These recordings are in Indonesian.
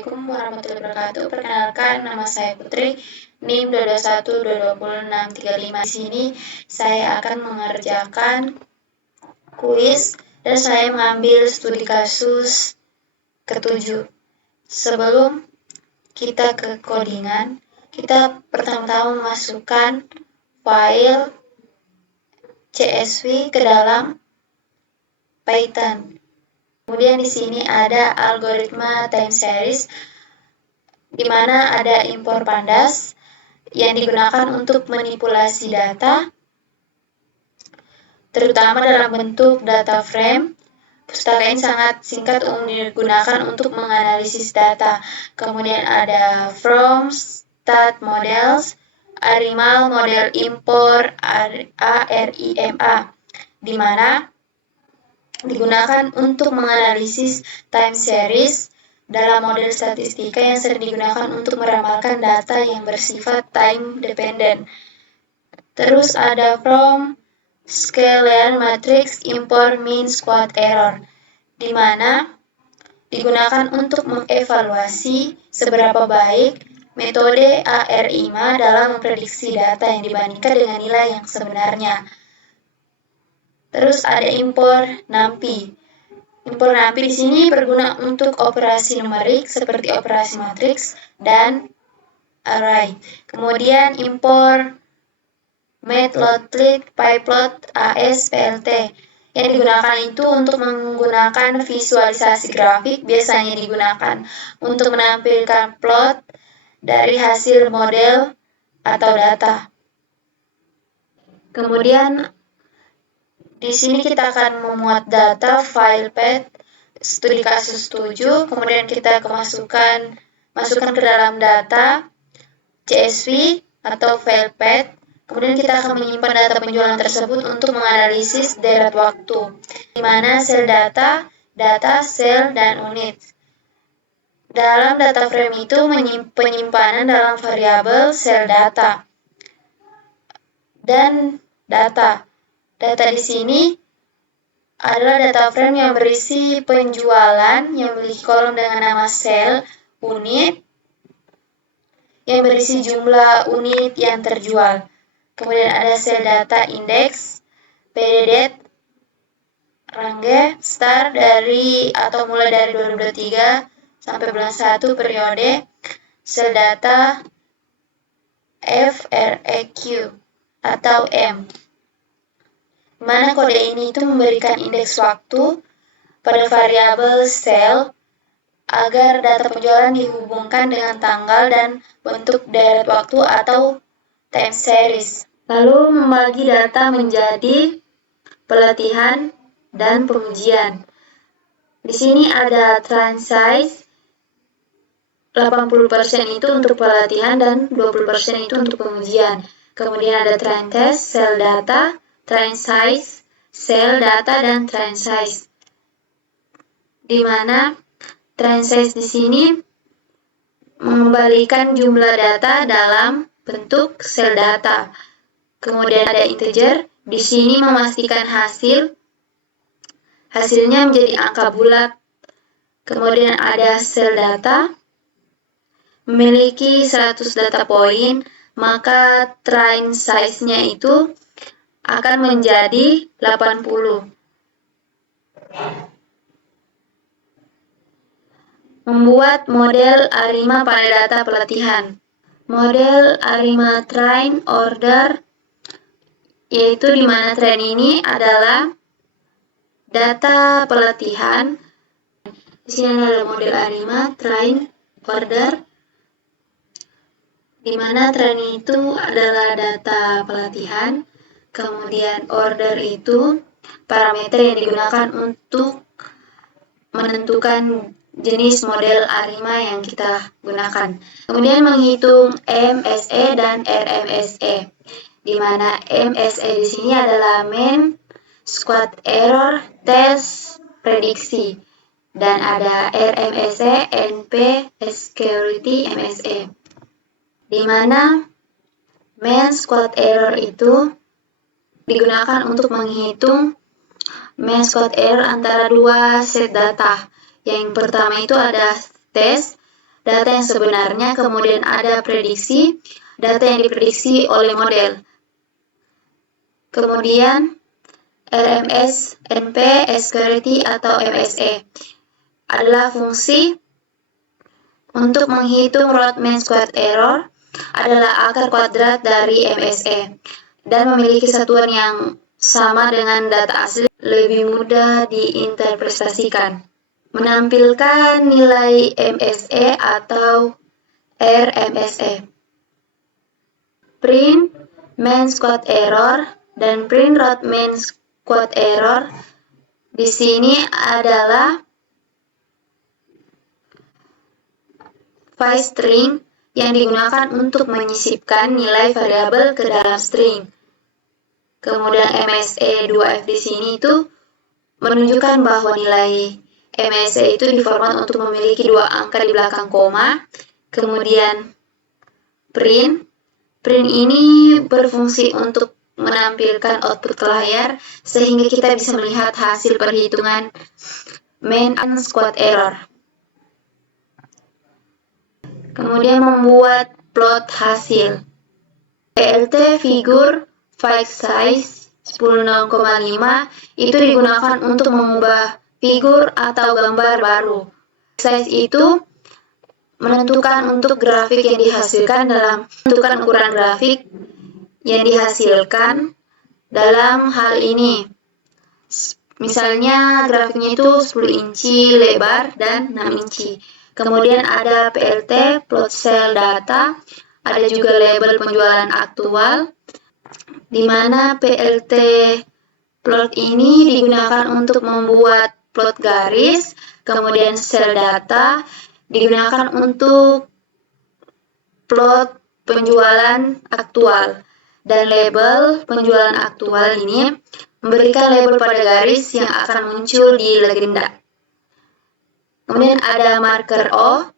Assalamualaikum warahmatullahi wabarakatuh. Perkenalkan, nama saya Putri, NIM 221220635. Di sini saya akan mengerjakan kuis dan saya mengambil studi kasus ke-7. Sebelum kita ke codingan, kita pertama-tama memasukkan file CSV ke dalam Python. Kemudian di sini ada algoritma time series, di mana ada impor pandas yang digunakan untuk manipulasi data, terutama dalam bentuk data frame. Pustaka ini sangat singkat digunakan untuk menganalisis data. Kemudian ada from, stat models, animal model import, ARIMA, di mana digunakan untuk menganalisis time series dalam model statistika yang sering digunakan untuk meramalkan data yang bersifat time dependent. Terus ada from, scalar matrix, import, mean, square error, di mana digunakan untuk mengevaluasi seberapa baik metode ARIMA dalam memprediksi data yang dibandingkan dengan nilai yang sebenarnya. Terus ada impor NumPy. Impor NumPy di sini berguna untuk operasi numerik seperti operasi matriks dan array. Kemudian impor matplotlib, pyplot, ASPLT. Yang digunakan itu untuk menggunakan visualisasi grafik, biasanya digunakan untuk menampilkan plot dari hasil model atau data. Kemudian di sini kita akan memuat data file path studi kasus 7, kemudian kita masukkan ke dalam data CSV atau file path. Kemudian kita akan menyimpan data penjualan tersebut untuk menganalisis deret waktu, di mana sel data, sel, dan unit. Dalam data frame itu penyimpanan dalam variabel sel data dan data. Data di sini adalah data frame yang berisi penjualan yang memiliki kolom dengan nama sel, unit, yang berisi jumlah unit yang terjual. Kemudian ada sel data indeks, PDD, range, start dari atau mulai dari 2023 sampai bulan 1 periode, sel data FREQ atau M. Mana kode ini itu memberikan indeks waktu pada variabel sel agar data penjualan dihubungkan dengan tanggal dan bentuk deret waktu atau time series. Lalu membagi data menjadi pelatihan dan pengujian. Di sini ada train size, 80% itu untuk pelatihan dan 20% itu untuk pengujian. Kemudian ada train test, sel data, train size, sel data, dan train size. Di mana train size di sini mengembalikan jumlah data dalam bentuk sel data. Kemudian ada integer, di sini memastikan hasilnya menjadi angka bulat. Kemudian ada sel data, memiliki 100 data point, maka train size-nya itu akan menjadi 80. Membuat model ARIMA pada data pelatihan. Model ARIMA train order, yaitu di mana train ini adalah data pelatihan. Di sini adalah model ARIMA train order, di mana train itu adalah data pelatihan. Kemudian order itu parameter yang digunakan untuk menentukan jenis model ARIMA yang kita gunakan. Kemudian menghitung MSE dan RMSE, di mana MSE di sini adalah mean, square error, test, prediksi, dan ada RMSE, NP, security, MSE, di mana mean, square error itu digunakan untuk menghitung mean square error antara dua set data. Yang pertama itu ada test, data yang sebenarnya, kemudian ada prediksi, data yang diprediksi oleh model. Kemudian RMS, NP, security atau MSE adalah fungsi untuk menghitung root mean squared error adalah akar kuadrat dari MSE dan memiliki satuan yang sama dengan data asli, lebih mudah diinterpretasikan. Menampilkan nilai MSE atau RMSE. Print mean squared error dan print root mean squared error di sini adalah file string yang digunakan untuk menyisipkan nilai variabel ke dalam string. Kemudian MSE 2F di sini itu menunjukkan bahwa nilai MSE itu diformat untuk memiliki dua angka di belakang koma. Kemudian print ini berfungsi untuk menampilkan output ke layar sehingga kita bisa melihat hasil perhitungan mean squared error. Kemudian membuat plot hasil. PLT figur file size 10.5 itu digunakan untuk mengubah figur atau gambar baru. Size itu menentukan untuk grafik yang dihasilkan dalam menentukan ukuran grafik yang dihasilkan dalam hal ini. Misalnya grafiknya itu 10 inci lebar dan 6 inci. Kemudian ada PLT, plot cell data, ada juga label penjualan aktual, di mana PLT plot ini digunakan untuk membuat plot garis, kemudian cell data digunakan untuk plot penjualan aktual, dan label penjualan aktual ini memberikan label pada garis yang akan muncul di legenda. Kemudian ada marker O.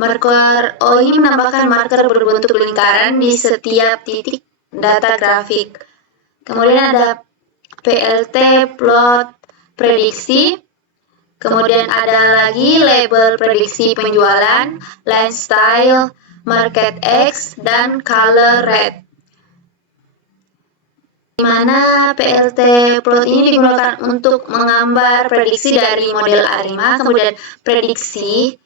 Marker O ini menambahkan marker berbentuk lingkaran di setiap titik data grafik. Kemudian ada PLT plot prediksi. Kemudian ada lagi label prediksi penjualan, line style, market X, dan color red. Di mana PLT plot ini digunakan untuk menggambar prediksi dari model ARIMA. Kemudian prediksi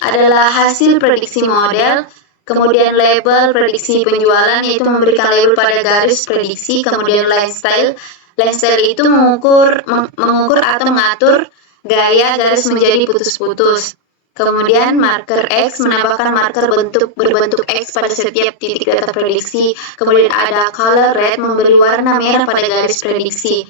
adalah hasil prediksi model, kemudian label prediksi penjualan yaitu memberikan label pada garis prediksi, kemudian line style. Line style itu mengukur atau mengatur gaya garis menjadi putus-putus. Kemudian marker X menambahkan marker berbentuk X pada setiap titik data prediksi. Kemudian ada color red memberi warna merah pada garis prediksi.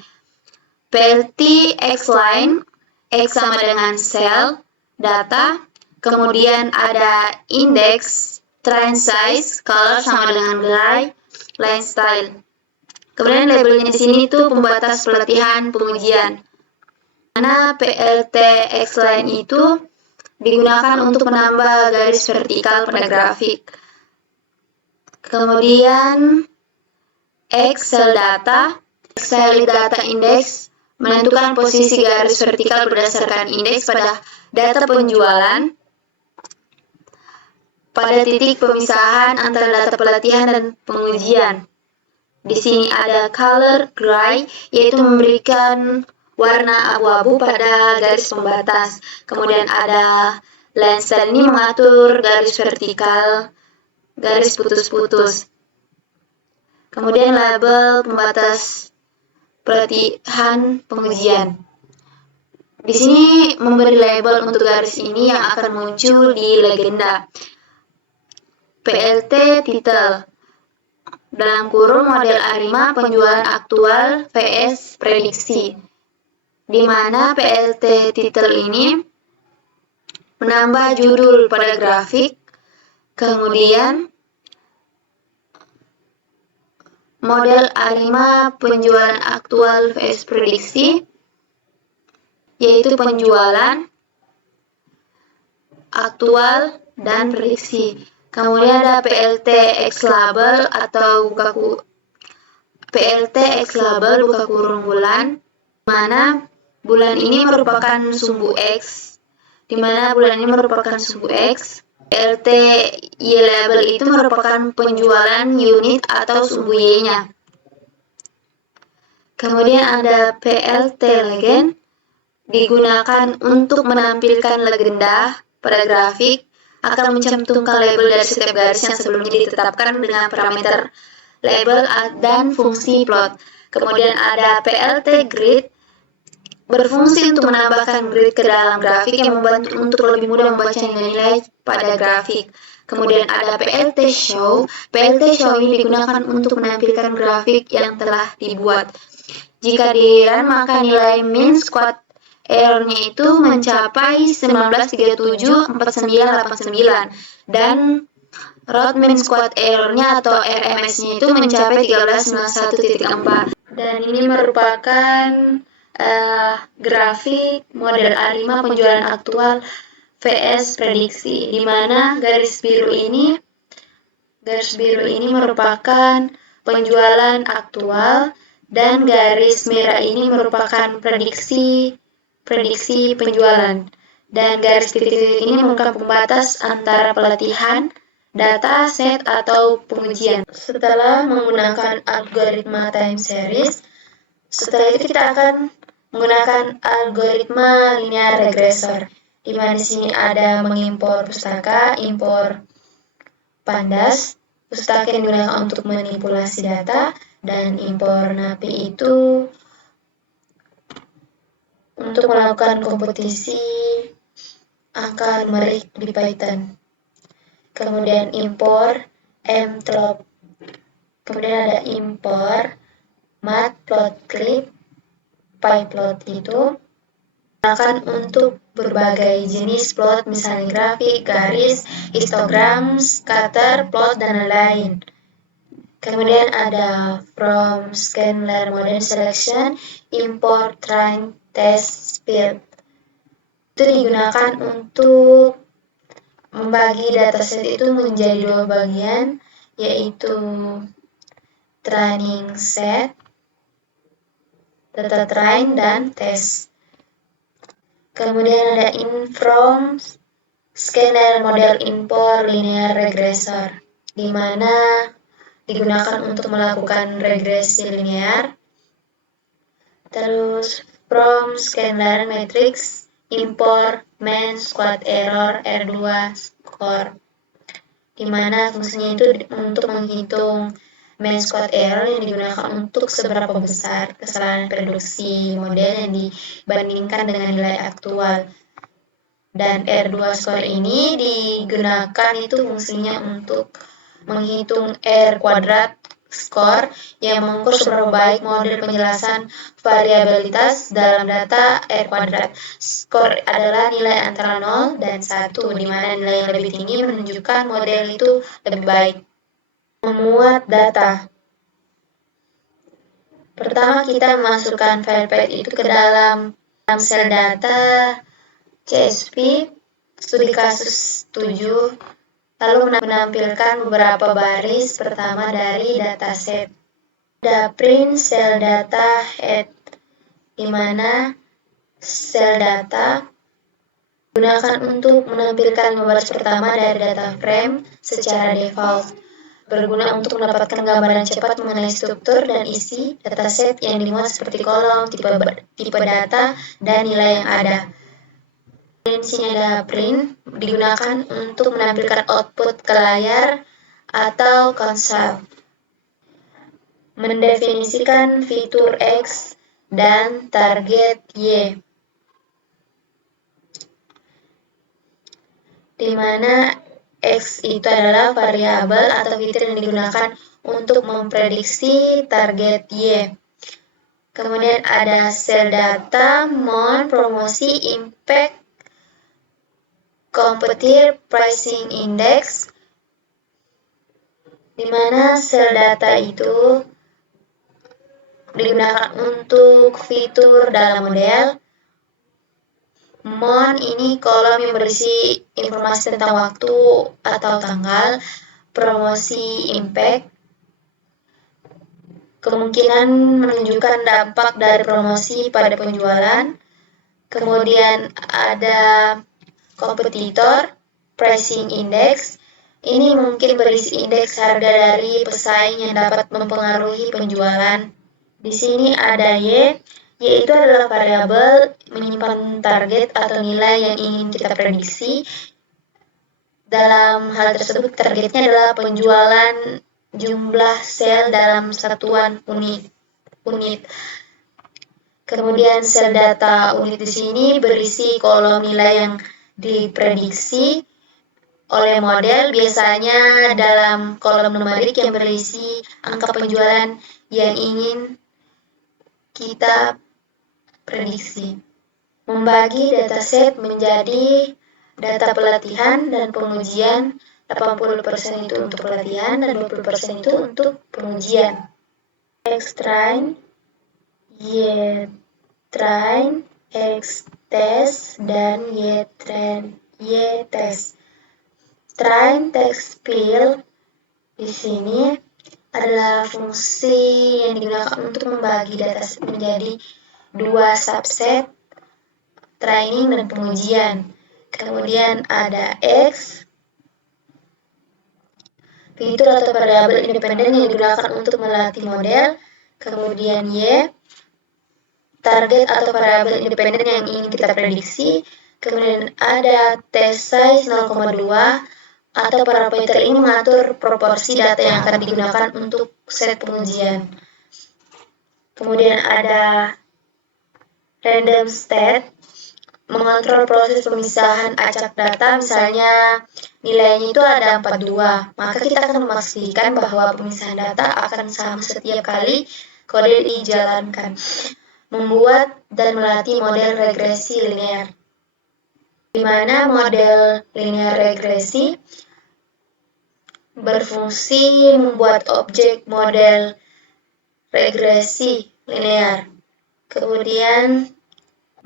PLT X line, X sama dengan cell data. Kemudian ada index, trend size, color sama dengan gray, line style. Kemudian labelnya di sini itu pembatas pelatihan pengujian. Mana PLT X line itu digunakan untuk menambah garis vertikal pada grafik. Kemudian X cell data, cell data index menentukan posisi garis vertikal berdasarkan indeks pada data penjualan pada titik pemisahan antara data pelatihan dan pengujian. Di sini ada color gray, yaitu memberikan warna abu-abu pada garis pembatas. Kemudian ada line style ini mengatur garis vertikal, garis putus-putus. Kemudian label pembatas pelatihan pengujian. Di sini memberi label untuk garis ini yang akan muncul di legenda. PLT title, dalam kurung model ARIMA penjualan aktual vs prediksi, di mana PLT title ini menambah judul pada grafik, kemudian model ARIMA penjualan aktual vs prediksi, yaitu penjualan aktual dan prediksi. Kemudian ada PLT X label atau PLT X label buka kurung bulan, mana bulan ini merupakan sumbu X, di mana bulan ini merupakan sumbu X. PLT-Y label itu merupakan penjualan unit atau sumbu Y-nya. Kemudian ada PLT legend, digunakan untuk menampilkan legenda pada grafik, akan mencantumkan label dari setiap garis yang sebelumnya ditetapkan dengan parameter label dan fungsi plot. Kemudian ada PLT grid, berfungsi untuk menambahkan grid ke dalam grafik yang membantu untuk lebih mudah membaca nilai-nilai pada grafik. Kemudian ada PLT show. PLT show ini digunakan untuk menampilkan grafik yang telah dibuat. Jika di run, maka nilai mean square error-nya itu mencapai 19374989 dan root mean square error-nya atau RMS-nya itu mencapai 1391.4. Dan ini merupakan grafik model A5 penjualan aktual vs prediksi, di mana garis biru ini merupakan penjualan aktual dan garis merah ini merupakan prediksi penjualan, dan garis titik-titik ini merupakan pembatas antara pelatihan, data set atau pengujian. Setelah menggunakan algoritma time series, setelah itu kita akan menggunakan algoritma linear regressor, di mana di sini ada mengimpor pustaka, impor pandas, pustaka yang digunakan untuk manipulasi data, dan impor NAPI itu untuk melakukan kompetisi angka numerik di Python. Kemudian impor mplot. Kemudian ada impor matplotlib. PyPlot itu digunakan untuk berbagai jenis plot, misalnya grafik, garis, histogram, scatter, plot, dan lain-lain. Kemudian ada from scalar model selection, import, train, test, speed. Itu digunakan untuk membagi dataset itu menjadi dua bagian, yaitu training set, data train, dan test. Kemudian ada from scalar model import linear regressor, di mana digunakan untuk melakukan regresi linear. Terus from scalar matrix import mean square error R2 score, di mana fungsinya itu untuk menghitung mean square error yang digunakan untuk seberapa besar kesalahan prediksi model yang dibandingkan dengan nilai aktual. Dan R2 score ini digunakan itu fungsinya untuk menghitung R kuadrat score yang mengukur seberapa baik model penjelasan variabilitas dalam data. R kuadrat score adalah nilai antara 0 dan 1, di mana nilai yang lebih tinggi menunjukkan model itu lebih baik. Memuat data. Pertama, kita memasukkan file path itu ke dalam sel data CSV studi kasus 7, lalu menampilkan beberapa baris pertama dari dataset. Ada print sel data head, di mana sel data digunakan untuk menampilkan baris pertama dari data frame secara default, berguna untuk mendapatkan gambaran cepat mengenai struktur dan isi dataset yang dimuat seperti kolom, tipe data, dan nilai yang ada. Dan sini ada print, digunakan untuk menampilkan output ke layar atau konsol. Mendefinisikan fitur X dan target Y, di mana X itu adalah variabel atau fitur yang digunakan untuk memprediksi target Y. Kemudian ada sel data, mon, promosi, impact, competitor, pricing index, di mana sel data itu digunakan untuk fitur dalam model. Mon ini kolom yang berisi informasi tentang waktu atau tanggal. Promosi impact, kemungkinan menunjukkan dampak dari promosi pada penjualan. Kemudian ada kompetitor, pricing index. Ini mungkin berisi indeks harga dari pesaing yang dapat mempengaruhi penjualan. Di sini ada Y, yaitu adalah variabel menyimpan target atau nilai yang ingin kita prediksi. Dalam hal tersebut, targetnya adalah penjualan jumlah sel dalam satuan unit. Kemudian sel data unit di sini berisi kolom nilai yang diprediksi oleh model, biasanya dalam kolom numerik yang berisi angka penjualan yang ingin kita prediksi. Membagi dataset menjadi data pelatihan dan pengujian, 80% itu untuk pelatihan dan 20% itu untuk pengujian. X-train, Y-train, X-test, dan Y-test. Train text field di sini adalah fungsi yang digunakan untuk membagi data menjadi dua subset, training dan pengujian. Kemudian ada X, fitur atau variabel independen yang digunakan untuk melatih model. Kemudian Y, target atau variabel independen yang ingin kita prediksi. Kemudian ada test size 0,2 atau parameter ini mengatur proporsi data yang akan digunakan untuk set pengujian. Kemudian ada random state, mengontrol proses pemisahan acak data, misalnya nilainya itu ada 42, maka kita akan memastikan bahwa pemisahan data akan sama setiap kali kode dijalankan. Membuat dan melatih model regresi linear, di mana model linear regresi berfungsi membuat objek model regresi linear. Kemudian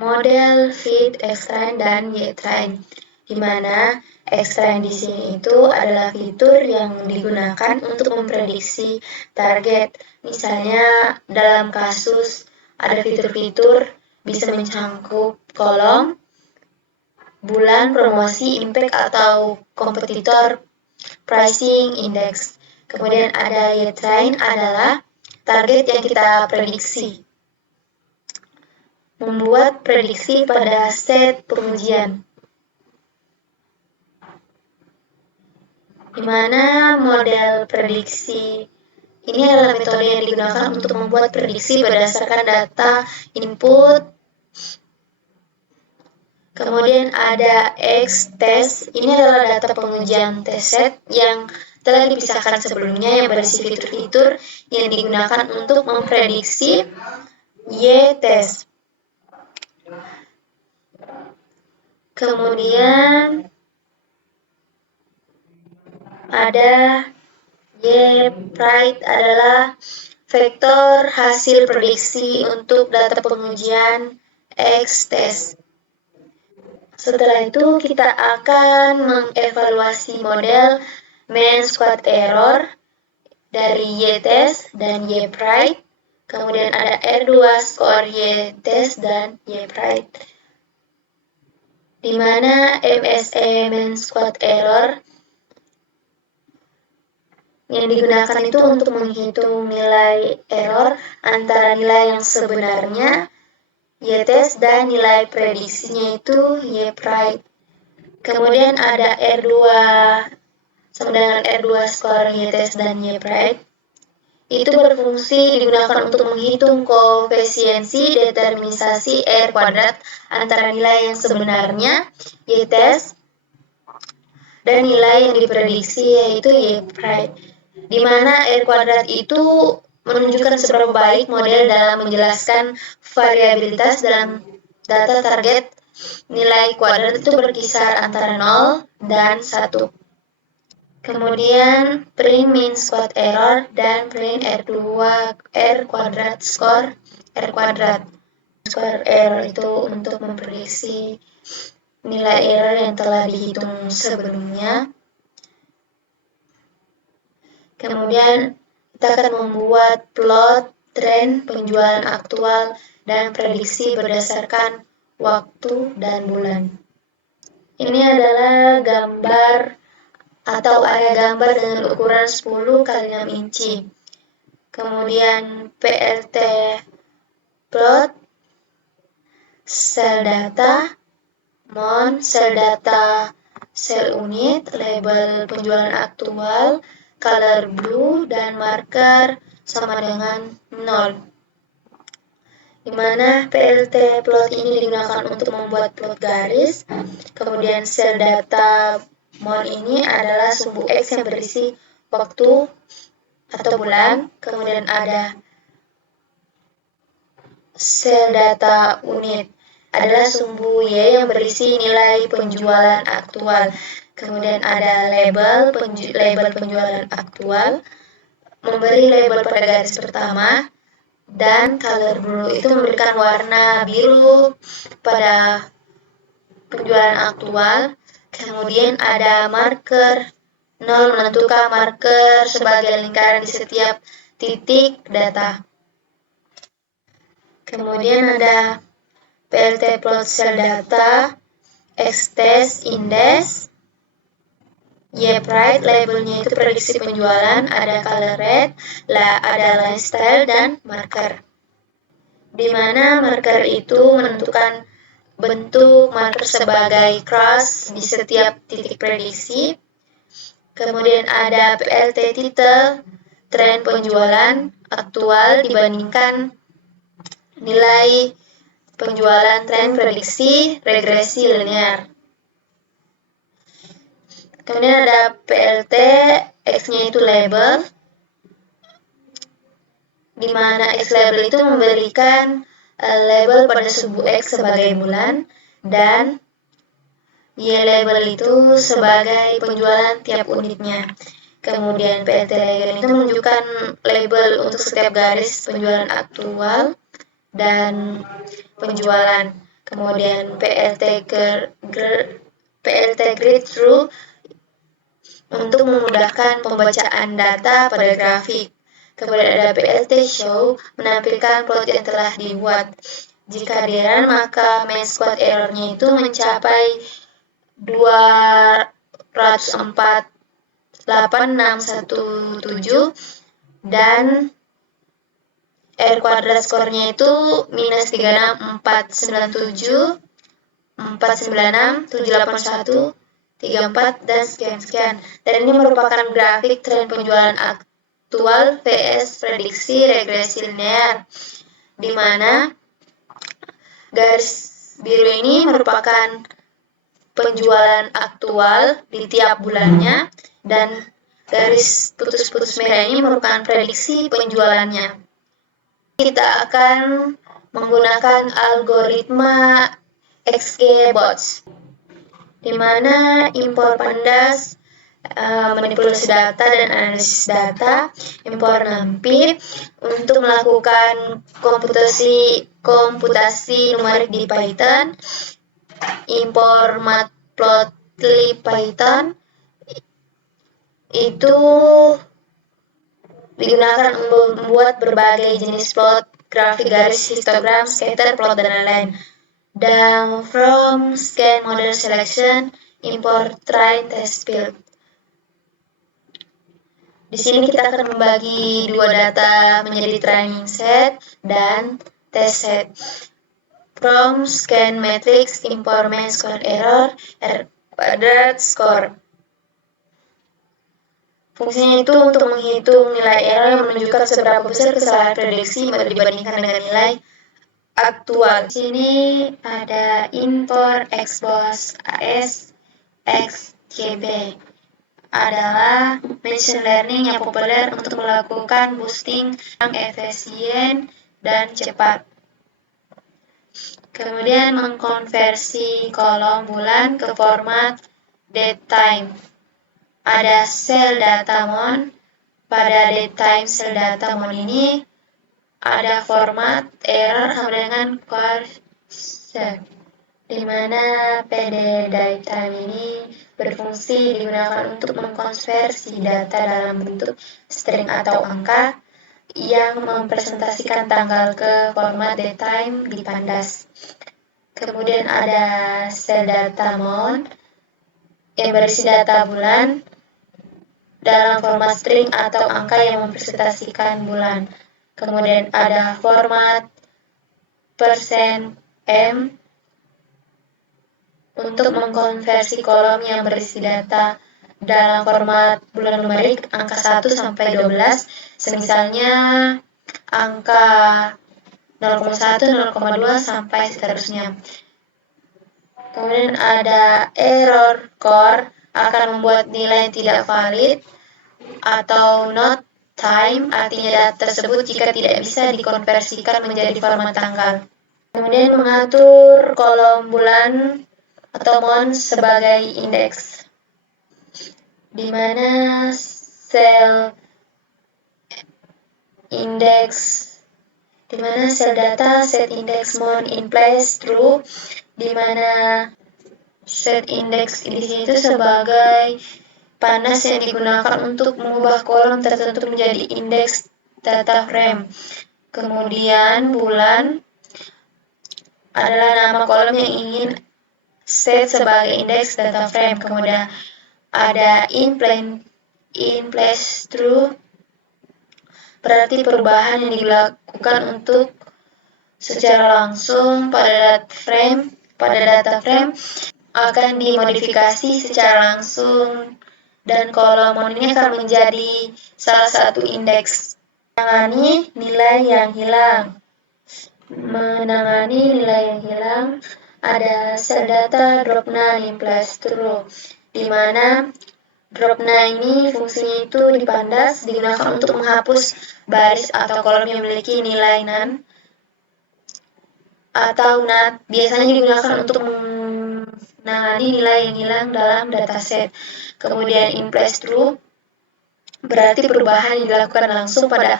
model fit, X-train, dan Y-train, di mana X-train di sini itu adalah fitur yang digunakan untuk memprediksi target. Misalnya dalam kasus ada fitur-fitur bisa mencangkup kolom, bulan, promosi, impact, atau kompetitor, pricing index. Kemudian ada Y-train adalah target yang kita prediksi. Membuat prediksi pada set pengujian, di mana model prediksi ini adalah metode yang digunakan untuk membuat prediksi berdasarkan data input. Kemudian ada X-test, ini adalah data pengujian test set yang telah dipisahkan sebelumnya yang berisi fitur-fitur yang digunakan untuk memprediksi Y-test. Kemudian ada Y-pride adalah vektor hasil prediksi untuk data pengujian X-test. Setelah itu kita akan mengevaluasi model mean square error dari Y-test dan Y-pride. Kemudian ada R2 score Y-test dan Y-pride, di mana MSE mean square error yang digunakan itu untuk menghitung nilai error antara nilai yang sebenarnya Y-test dan nilai prediksinya itu Y-pride. Kemudian ada R2 sama dengan R2 score Y-test dan Y-pride. Itu berfungsi digunakan untuk menghitung koefisiensi determinisasi R kuadrat antara nilai yang sebenarnya Y-test dan nilai yang diprediksi yaitu Y-pride, di mana R kuadrat itu menunjukkan seberapa baik model dalam menjelaskan variabilitas dalam data target. Nilai kuadrat itu berkisar antara 0 dan 1. Kemudian print mean square error dan print R2 R kuadrat score R kuadrat. Square error itu untuk memprediksi nilai error yang telah dihitung sebelumnya. Kemudian kita akan membuat plot tren penjualan aktual dan prediksi berdasarkan waktu dan bulan. Ini adalah gambar atau area gambar dengan ukuran 10 kali 6 inci. Kemudian PLT plot, sel data, mon, sel data, sel unit, label penjualan aktual, color blue, dan marker sama dengan 0. Di mana PLT plot ini digunakan untuk membuat plot garis. Kemudian sel data mon ini adalah sumbu X yang berisi waktu atau bulan. Kemudian ada sel data unit adalah sumbu Y yang berisi nilai penjualan aktual. Kemudian ada label penjualan aktual, memberi label pada garis pertama, dan color blue itu memberikan warna biru pada penjualan aktual. Kemudian ada marker 0 menentukan marker sebagai lingkaran di setiap titik data. Kemudian ada PLT plot sel data, X-test index, Y-price labelnya itu prediksi penjualan, ada color red, ada line style, dan marker. Di mana marker itu menentukan bentuk marker sebagai cross di setiap titik prediksi. Kemudian ada PLT title, tren penjualan aktual dibandingkan nilai penjualan tren prediksi regresi linear. Kemudian ada PLT, X-nya itu label, di mana X label itu memberikan label pada sumbu X sebagai bulan, dan Y label itu sebagai penjualan tiap unitnya. Kemudian PLT legend itu menunjukkan label untuk setiap garis penjualan aktual dan penjualan. Kemudian PLT grid through untuk memudahkan pembacaan data pada grafik. Kemudian ada PLT show menampilkan plot yang telah dibuat. Jika di-run maka main squad errornya itu mencapai 204,8617 dan R kuadrat skornya itu minus 36497 496 781 34 dan sekian-sekian. Dan ini merupakan grafik tren penjualan aktual vs prediksi regresi linear, di mana garis biru ini merupakan penjualan aktual di tiap bulannya, dan garis putus-putus merah ini merupakan prediksi penjualannya. Kita akan menggunakan algoritma XGBots, di mana impor pandas, manipulasi data dan analisis data, impor NumPy untuk melakukan komputasi numerik di Python, impor matplotlib Python itu digunakan untuk membuat berbagai jenis plot, grafik garis, histogram, scatter plot, dan lain-lain. Dan from scan model selection, import train test field. Di sini kita akan membagi dua data menjadi training set dan test set. From scan matrix, import main square error, R kuadrat score. Fungsinya itu untuk menghitung nilai error yang menunjukkan seberapa besar kesalahan prediksi dibandingkan dengan nilai aktual. Di sini ada import XBoss AS XGB adalah machine learning yang populer untuk melakukan boosting yang efisien dan cepat. Kemudian mengkonversi kolom bulan ke format datetime. Ada sel data mon. Pada datetime sel data mon ini ada format error sama dengan cursor, di mana PD datetime ini berfungsi digunakan untuk mengkonversi data dalam bentuk string atau angka yang mempresentasikan tanggal ke format datetime di Pandas. Kemudian ada sel data mon. yang berisi data bulan dalam format string atau angka yang mempresentasikan bulan. Kemudian ada format %m untuk mengkonversi kolom yang berisi data dalam format bulan numerik angka 1 sampai 12, semisalnya angka 0,1, 0,2 sampai seterusnya. Kemudian ada error core akan membuat nilai yang tidak valid atau not time, artinya data tersebut jika tidak bisa dikonversikan menjadi format tanggal. Kemudian mengatur kolom bulan atau month sebagai indeks, di mana sel data set index month in place true, di mana set index di sini itu sebagai panas yang digunakan untuk mengubah kolom tertentu menjadi indeks data frame. Kemudian bulan adalah nama kolom yang ingin set sebagai indeks data frame. Kemudian ada in place true, berarti perubahan yang dilakukan untuk secara langsung pada data frame akan dimodifikasi secara langsung, dan kolom ini akan menjadi salah satu indeks. Menangani nilai yang hilang, ada sel data drop none in place true, di mana drop none ini fungsinya itu dipandas digunakan untuk menghapus baris atau kolom yang memiliki nilai none atau not, biasanya digunakan untuk menangani nilai yang hilang dalam dataset. Kemudian in place true berarti perubahan yang dilakukan langsung pada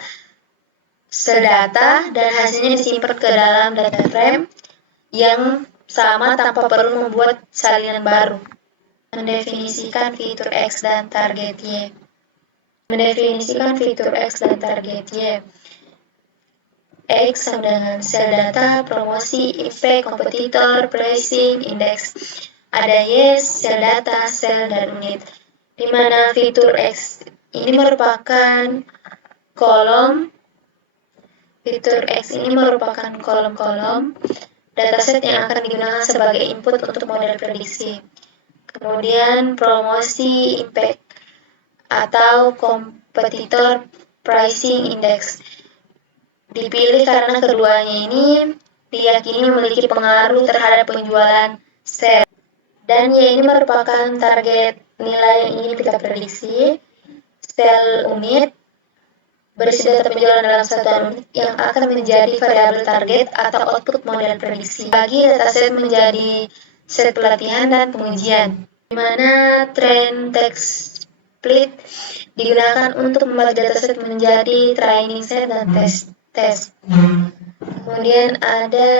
sel data dan hasilnya disimpan ke dalam data frame yang sama tanpa perlu membuat salinan baru. Mendefinisikan fitur X dan target Y. X sama dengan sel data, promosi, effect, kompetitor, pricing, index. Ada Y, sel data, sel, dan unit. Di mana fitur X ini merupakan kolom dataset yang akan digunakan sebagai input untuk model prediksi. Kemudian promosi, impact, atau kompetitor, pricing, index. Dipilih karena keduanya ini diyakini memiliki pengaruh terhadap penjualan sel. Dan Y ini merupakan target nilai yang ingin kita prediksi. Sel unit berisi data penjualan dalam satuan unit yang akan menjadi variabel target atau output model prediksi. Bagi dataset menjadi set pelatihan dan pengujian, di mana trend text split digunakan untuk membagi dataset menjadi training set dan test. Kemudian ada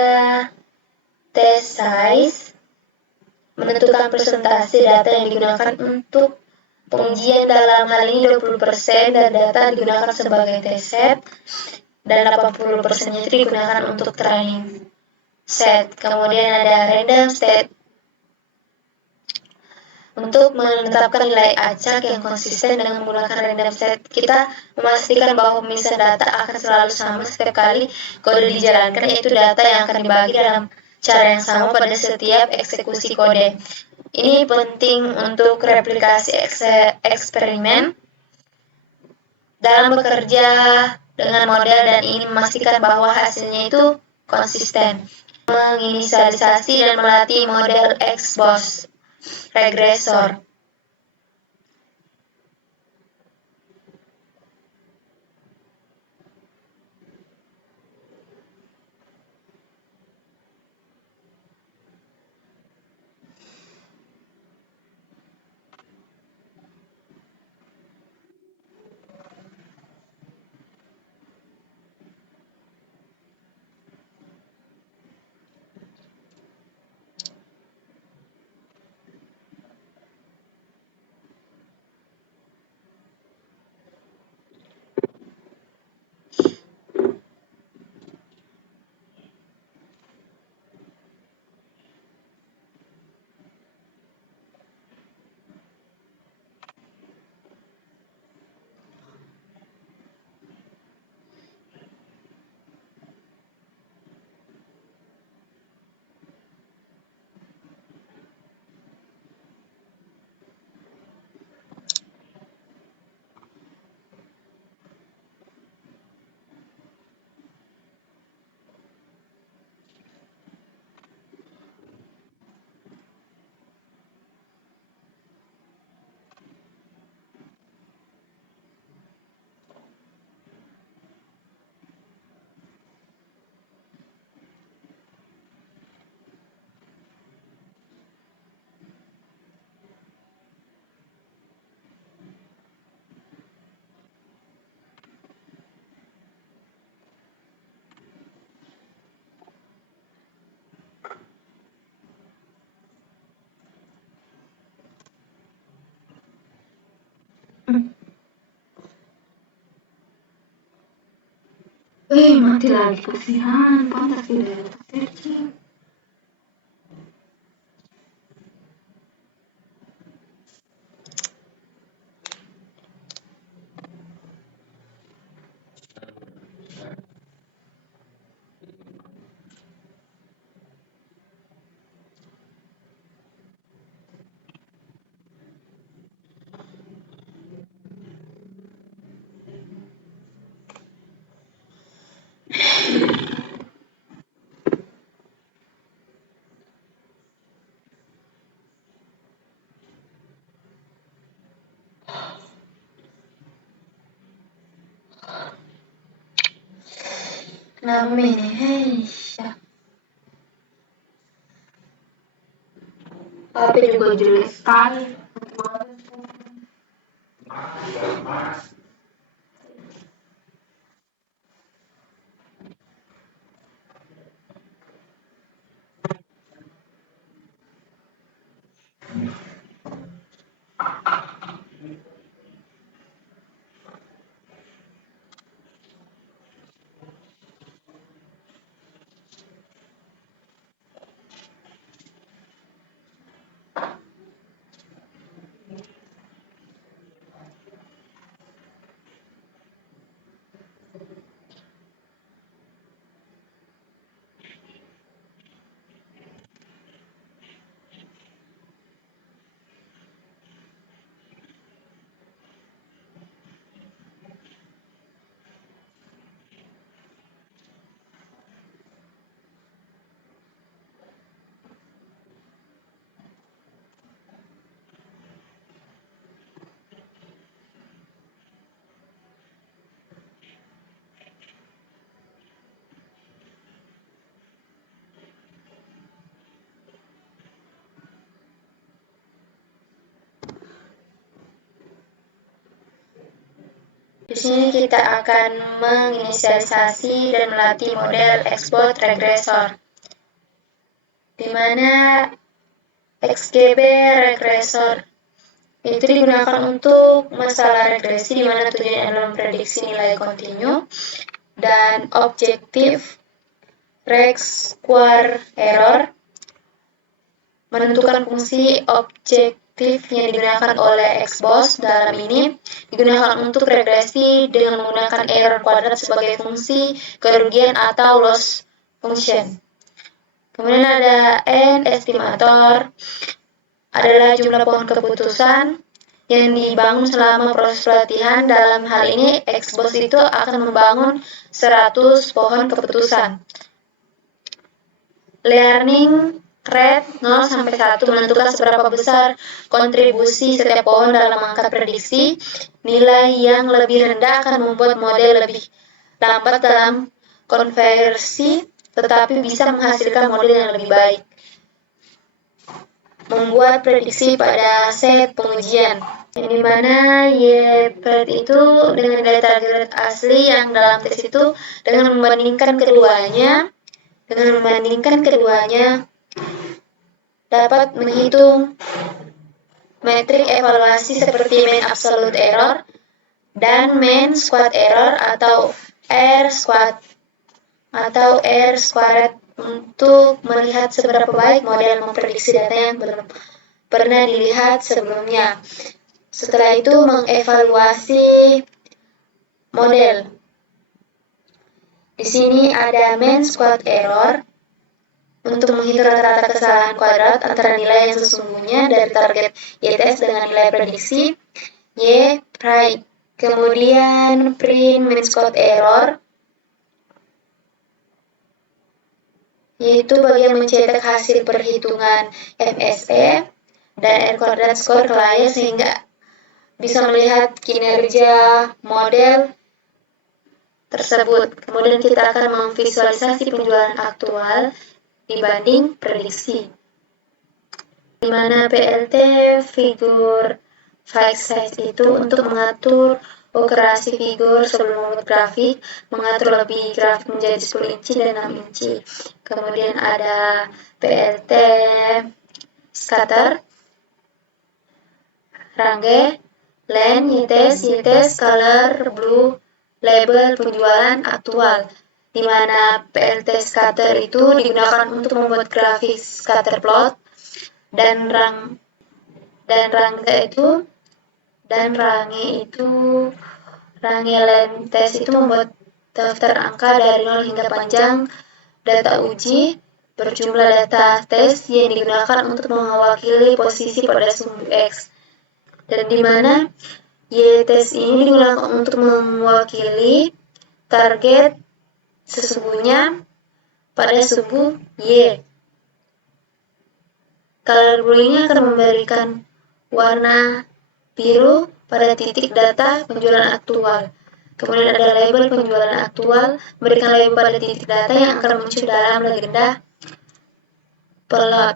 test size, menentukan persentase data yang digunakan untuk pengujian, dalam hal ini 20% dari data digunakan sebagai test set dan 80% itu digunakan untuk training set. Kemudian ada random state, untuk menetapkan nilai acak yang konsisten dengan menggunakan random set. Kita memastikan bahwa pemisahan data akan selalu sama setiap kali kode dijalankan, yaitu data yang akan dibagi dalam cara yang sama pada setiap eksekusi kode. Ini penting untuk replikasi eksperimen dalam bekerja dengan model dan ingin memastikan bahwa hasilnya itu konsisten. Menginisialisasi dan melatih model XBOS regresor. Mati lagi kasihan, pantas tidak searching. Kenapa ini? Tapi juga jelek sekali. Di sini kita akan menginisialisasi dan melatih model export regresor, di mana XGB regresor itu digunakan untuk masalah regresi di mana tujuannya adalah memprediksi nilai kontinu dan objektif rex square error menentukan fungsi objektif yang digunakan oleh XBOS. Dalam ini digunakan untuk regresi dengan menggunakan error kuadrat sebagai fungsi kerugian atau loss function. Kemudian ada N estimator, adalah jumlah pohon keputusan yang dibangun selama proses pelatihan. Dalam hal ini, XBOS itu akan membangun 100 pohon keputusan. Learning rate 0-1 menentukan seberapa besar kontribusi setiap pohon dalam angka prediksi. Nilai yang lebih rendah akan membuat model lebih lambat dalam konversi, tetapi bisa menghasilkan model yang lebih baik. Membuat prediksi pada set pengujian, di mana Y-pred itu dengan nilai target asli yang dalam tes itu dengan membandingkan keduanya dapat menghitung metrik evaluasi seperti mean absolute error dan mean squared error atau R squared untuk melihat seberapa baik model memprediksi data yang belum pernah dilihat sebelumnya. Setelah itu mengevaluasi model. Di sini ada mean squared error untuk menghitung rata-rata kesalahan kuadrat antara nilai yang sesungguhnya dari target Y-test dengan nilai prediksi Y-prime. Kemudian print mean squared error, yaitu bagian mencetak hasil perhitungan MSE dan R kuadrat score ke layar sehingga bisa melihat kinerja model tersebut. Kemudian kita akan memvisualisasi penjualan aktual dibanding prediksi, di mana PLT figur file size itu untuk mengatur operasi figur sebelum membuat grafik, mengatur lebih grafik menjadi 10 inci dan 6 inci. Kemudian ada PLT scatter, range, len, Y-test, color, blue, label penjualan aktual, di mana PLT scatter itu digunakan untuk membuat grafik scatter plot dan range line test itu membuat daftar angka dari 0 hingga panjang data uji berjumlah data tes yang digunakan untuk mewakili posisi pada sumbu X, dan di mana Y-test ini digunakan untuk mewakili target sesungguhnya pada sumbu Y. Color blue ini akan memberikan warna biru pada titik data penjualan aktual. Kemudian ada label penjualan aktual, memberikan label pada titik data yang akan muncul dalam legenda plot.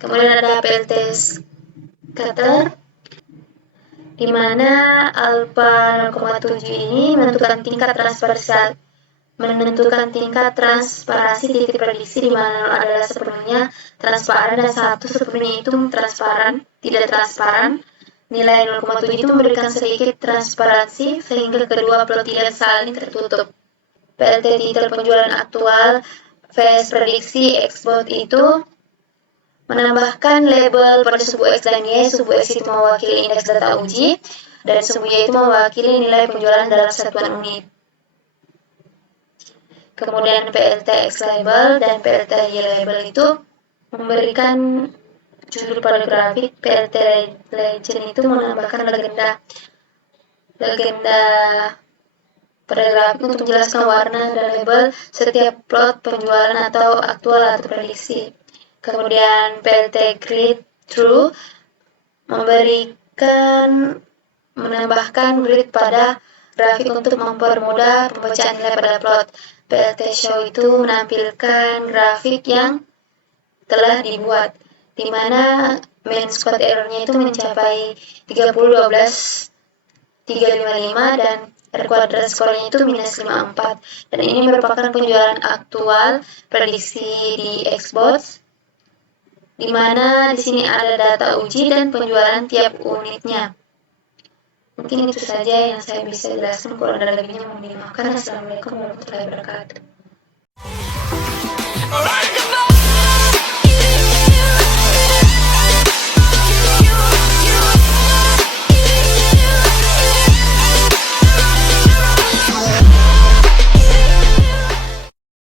Kemudian ada PLT scatter, di mana alpha 0,7 ini menentukan tingkat transparansi titik prediksi, di mana 0 adalah sepenuhnya transparan dan 1 sepenuhnya itu tidak transparan. Nilai 0,7 itu memberikan sedikit transparansi sehingga kedua plot tidak saling tertutup. PLT titel penjualan aktual vs prediksi Xbot itu menambahkan label pada sumbu X dan Y. Sumbu X itu mewakili indeks data uji dan sumbu Y itu mewakili nilai penjualan dalam satuan unit. Kemudian PLT X label dan PLT Y label itu memberikan judul pada grafik. PLT legend itu menambahkan legenda pada grafik untuk menjelaskan warna dan label setiap plot penjualan atau aktual atau prediksi. Kemudian PLT grid true menambahkan grid pada grafik untuk mempermudah pembacaan nilai pada plot. PLT show itu menampilkan grafik yang telah dibuat, di mana mean square error-nya itu mencapai 30,12,355 dan R kuadrat skornya itu minus 54. Dan ini merupakan penjualan aktual prediksi di Xbox, di mana di sini ada data uji dan penjualan tiap unitnya. Mungkin itu saja yang saya bisa jelaskan, kurang dan lebihnya mohon dimaafkan. Assalamualaikum warahmatullahi wabarakatuh.